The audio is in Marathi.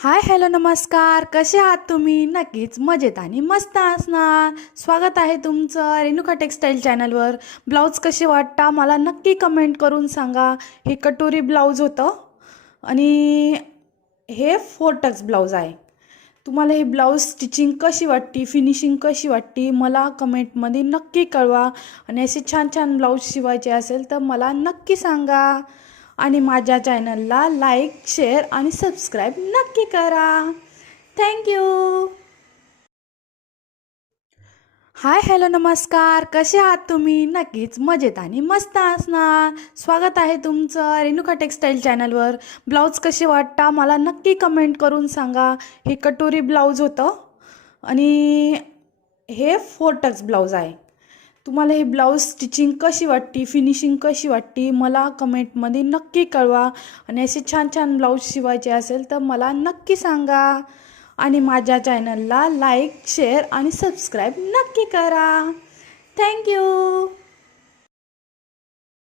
हाय हॅलो नमस्कार. कसे आहात तुम्ही? नक्कीच मजेत आणि मस्त असणार. स्वागत आहे तुमचं रेणुका टेक्सटाईल चॅनलवर. ब्लाऊज कसे वाटता मला नक्की कमेंट करून सांगा. हे कटोरी ब्लाऊज होतं आणि हे फोर टक्स ब्लाऊज आहे. तुम्हाला हे ब्लाऊज स्टिचिंग कशी वाटते, फिनिशिंग कशी वाटते मला कमेंटमध्ये नक्की कळवा. आणि असे छान छान ब्लाऊज शिवायचे असेल तर मला नक्की सांगा. आणि माझ्या चॅनलला लाईक शेअर आणि सबस्क्राईब नक्की करा. थँक्यू. हाय हॅलो नमस्कार. कसे आहात तुम्ही? नक्कीच मजेत आणि मस्त असणार. स्वागत आहे तुमचं रेणुका टेक्सटाईल चॅनलवर. ब्लाऊज कसे वाटता मला नक्की कमेंट करून सांगा. हे कटोरी ब्लाऊज होतं आणि हे फोर टक्स ब्लाऊज आहे. तुम्हाला हे ब्लाऊज स्टिचिंग कशी वाटते, फिनिशिंग कशी वाटते मला कमेंटमध्ये नक्की कळवा. आणि असे छान छान ब्लाऊज शिवायचे असेल तर मला नक्की सांगा. आणि माझ्या चॅनलला लाईक शेअर आणि सबस्क्राईब नक्की करा. थँक्यू.